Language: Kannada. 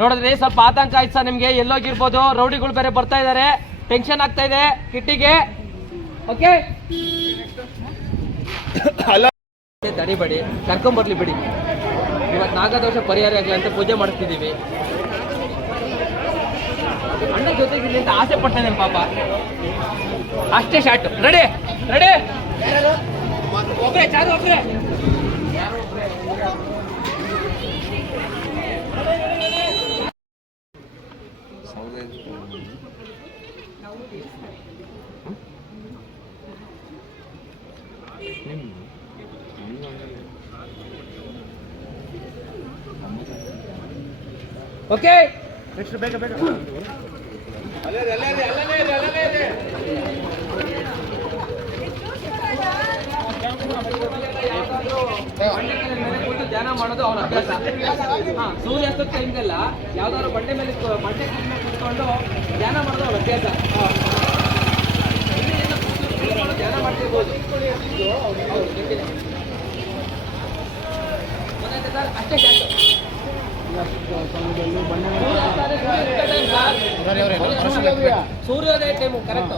ನೋಡಿದ್ರಿ ಸ್ವಲ್ಪ ಆತಂಕ ಆಯ್ತು ಸರ್ ನಿಮ್ಗೆ, ಎಲ್ಲೋಗಿರ್ಬೋದು, ರೌಡಿಗಳು ಬೇರೆ ಬರ್ತಾ ಇದಾರೆ, ಟೆನ್ಷನ್ ಆಗ್ತಾ ಇದೆ ಕಿಟ್ಟಿಗೆ. ಓಕೆ ತಡಿಬೇಡಿ, ಕರ್ಕೊಂಬರ್ಲಿ ಬಿಡಿ. ಇವತ್ತು ನಾಗದೋಷ ಪರಿಹಾರ ಆಗಲಿ ಅಂತ ಪೂಜೆ ಮಾಡಿಸ್ತಿದ್ದೀವಿ. ಅಣ್ಣ ಜೊತೆಗೆ ಇಲ್ಲಿ ಅಂತ ಆಸೆ ಪಡ್ತಾನೆ ಪಾಪ. ಅಷ್ಟೇ ಶಾರ್ಟ್. ರೆಡಿ ರೆಡಿ ಒಬ್ರೆ ಚಾರು ಒಬ್ರೆ. ಓಕೆ ನೆಕ್ಸ್ಟ್ ಬೇಗ ಬೇಗ ಧ್ಯಾನ ಮಾಡೋದು ಅವ್ರ ಅಭ್ಯಾಸ. ಸೂರ್ಯಾಸ್ತದ ಟೈಮ್ಗೆಲ್ಲ ಯಾವ್ದಾದ್ರು ಬಂಡೆ ಮೇಲೆ ಕುತ್ಕೊಂಡು ಧ್ಯಾನ ಮಾಡೋದು ಅವ್ರ ಅಭ್ಯಾಸ. ಧ್ಯಾನ ಮಾಡ್ತಿರ್ಬೋದು. ಅಷ್ಟೇ ಸೂರ್ಯೋದಯ ಟೈಮು ಕರೆಕ್ಟ್.